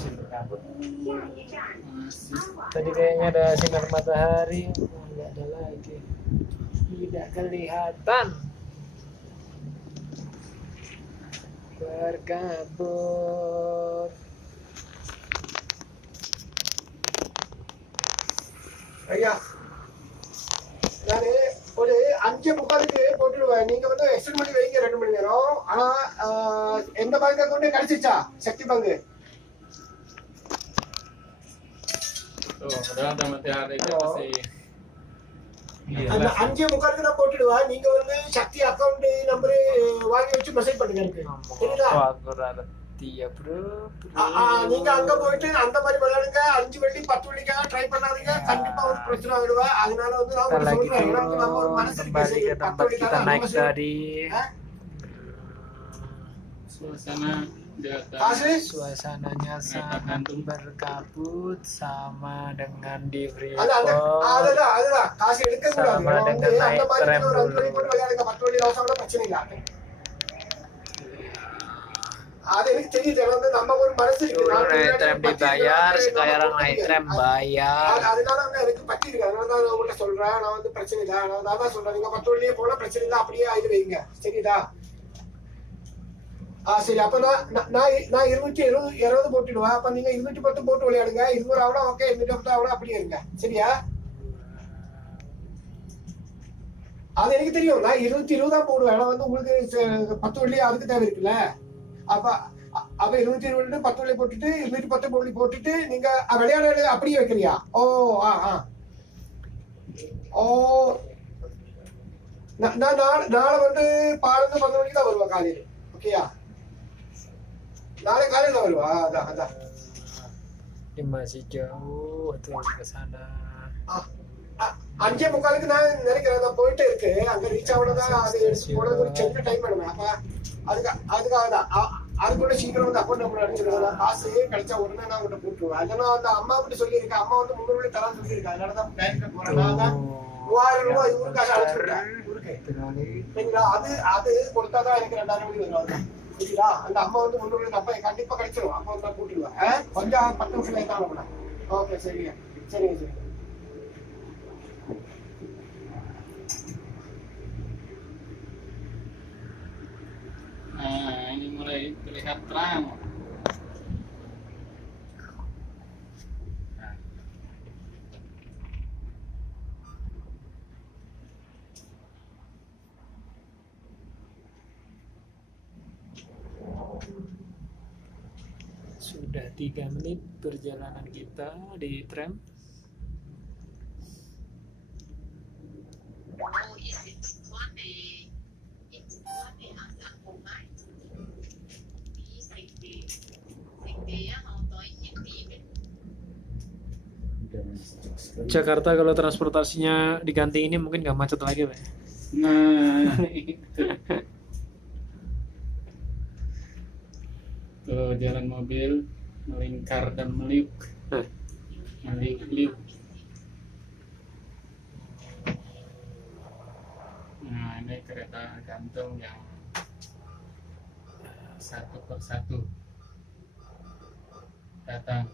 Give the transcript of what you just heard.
masih berkabut. Masih. Tadi kayaknya ada sinar matahari, nggak ada lagi. Tidak kelihatan. Berkabut. ஐயா நான் ஒரு 5:45 போட்டுடுவேன். நீங்க வந்து எக்ஸ்டெண்ட் பண்ணி வைங்க 2 மணி நேரம். ஆனா எந்த பேங்க் அக்கௌண்ட் கிடைச்சிச்சா? சக்தி bank. Udah ada matahari kita masih. அந்த 5:45 நான் போட்டுடுவேன். நீங்க வந்து சக்தி அக்கௌண்ட் நம்பர் வாங்கி வச்சு மெசேஜ் பண்ணுங்க எனக்கு. சரிங்களா? Aku ya bro. நீங்க அங்க போயிட்டு அந்த மாதிரி விளையாடுங்க. 5 வெள்ளி 10 வெள்ளிக்காக ட்ரை பண்ணாதீங்க. கண்டிப்பா ஒரு பிரச்சனை வருவா. அதனால வந்து நான் Kita lagi சொல்றேன். dulu நம்ம ஒரு மனசு kembali ke tempat kita naik tadi. Suasana di atas. Asli? Suasananya sangat berkabut sama dengan di அதுதான் Freeport. காசு எடுக்க கூடாது. Sama வந்து dengan அந்த naik மாதிரி tram ஒரு 5 வெள்ளி dulu. போட்டு விளையாடுங்க. 10 வெள்ளி லாஸ் பிரச்சனை இல்ல. அது எனக்கு தெரியுது. வந்து நம்ம ஒரு மனசு இருக்கு. Dulu நான் naik tram dibayar, sekarang naik tram bayar. அதனால வந்து எனக்கு பத்தி இருக்கு. அதனால தான் நான் உங்கள்ட்ட சொல்றேன். நான் வந்து பிரச்சனை இல்ல. நான் தான் சொல்றேன். நீங்க 10 வெள்ளியே போனா பிரச்சனை இல்ல. அப்படியே ஆயிடு வைங்க. சரிதா? சரி. அப்ப நான் 220 போட்டுடுவேன். அப்ப நீங்க 210 போட்டு விளையாடுங்க. 200 ஆகணும். ஓகே. 210 ஆகணும். அப்படியே இருங்க. சரியா? அது எனக்கு தெரியும். நான் 220 தான் போடுவேன். ஆனா வந்து உங்களுக்கு 10 வெள்ளி அதுக்கு தேவை இருக்குல்ல. அப்ப 220 10 வெள்ளி போட்டுட்டு 210 வெள்ளி போட்டுட்டு நீங்க விளையாட அப்படியே வைக்கிறியா? ஓ ஓ நான் நாளை வந்து 11 மணிக்கு தான் வருவேன் காலையில. ஓகேயா? நாளை காலையில தான் வருவா. அதான் Ini masih jauh tuh ke sana. 5:45 நான் நினைக்கிறேன். நான் போயிட்டே இருக்கு. அங்க ரீச் ஆகணும்தான். அது எடுத்து போனது ஒரு சின்ன டைம் வேணுமே. அப்ப அதுக்காக தான் அதுக்குள்ள சீக்கிரம் வந்து அக்கௌண்ட் நம்பர் அடிச்சிருவேன். காசு கிடைச்சா உடனே நான் உங்கள்கிட்ட போட்டுருவேன். இல்லைன்னா அந்த அம்மா கிட்ட சொல்லியிருக்கேன். அம்மா வந்து 300 ரூபாய் தரான்னு சொல்லியிருக்கேன். அதனால தான் பேங்க்ல போறேன். நான் தான் 3000 ரூபாய் இவருக்காக அனுப்பிச்சுட்டேன். சரிங்களா? அது கொடுத்தாதான் எனக்கு 2000 ரூபாய் வரும். சரிங்களா? அந்த அம்மா வந்து 300 ரூபாய் அப்ப கண்டிப்பா கிடைச்சிடும். அப்ப வந்து நான் போட்டுருவேன். கொஞ்சம் 10 நிமிஷம் லேட் ஆகணும். ஓகே. சரிங்க. Nah, ini mulai terlihat terang. Sudah 3 menit perjalanan kita di tram. Jakarta kalau transportasinya diganti ini mungkin nggak macet lagi, Pak. Nah, itu. Tuh jalan mobil melingkar dan meliuk. Meliuk-liuk. Nah, ini kereta gantung yang satu persatu datang.